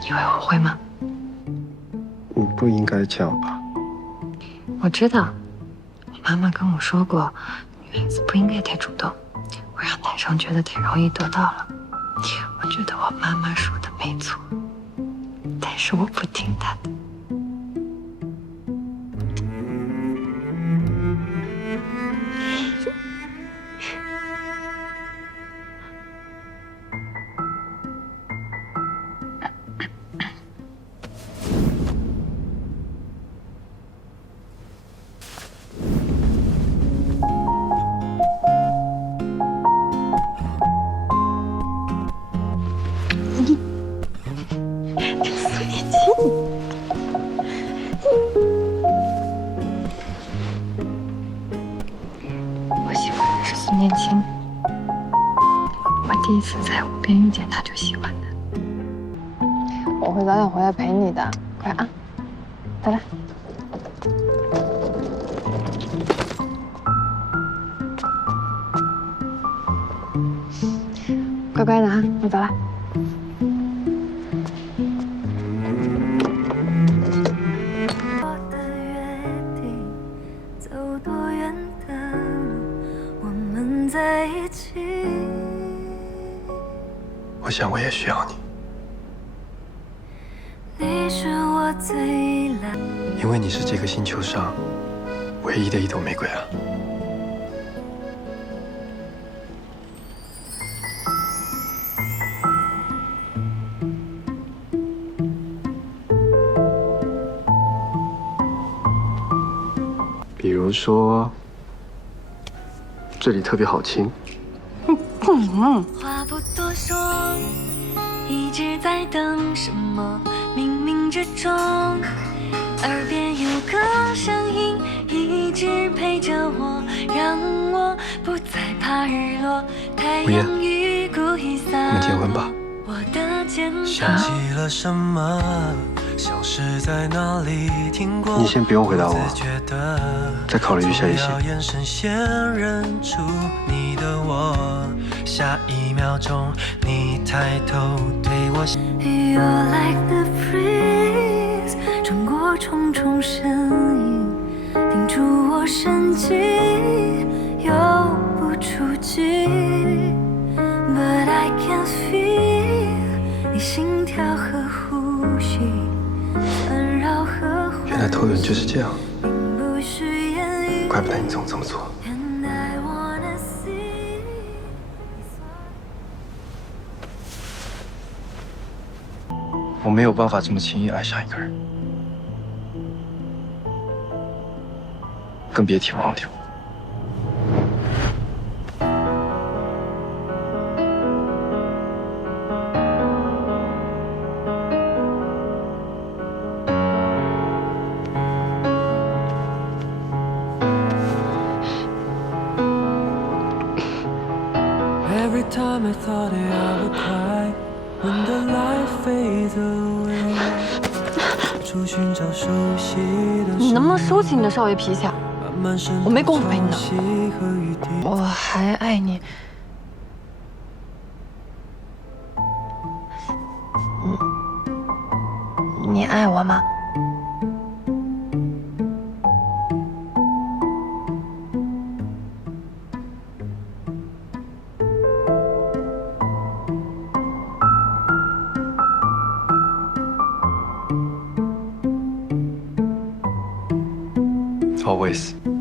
你以为我会吗？你不应该这样吧？我知道，我妈妈跟我说过，女孩子不应该太主动，会让男生觉得太容易得到了。我觉得我妈妈说的没错，但是我不听她的。我喜欢的是苏念青，我第一次在湖边遇见他就喜欢他。我会早点回来陪你的，快啊，再来。乖乖的啊，我走了。我想我也需要你，你是我最依赖。因为你是这个星球上唯一的一朵玫瑰啊。比如说，这里特别好亲。话不多说，一直在等什么？冥冥之中，耳边有个声音一直陪着我，让我不再怕日落。太阳雨故意洒我们结婚吧。想。起了什么？像是在哪里听过。你先不用回答我再考虑一下一些从眼神先认出你的我，下一秒钟你抬头对我。You're like the breeze，穿过重重身影，定住我神经，来偷人就是这样，怪不得你总这么做。我没有办法这么轻易爱上一个人，更别提忘掉。Time I thought that I would cry when the light fades away，出寻找熟悉的你能不能收起你的少爷脾气啊？我没工夫陪你呢呢。我还爱。你你爱我吗？Always。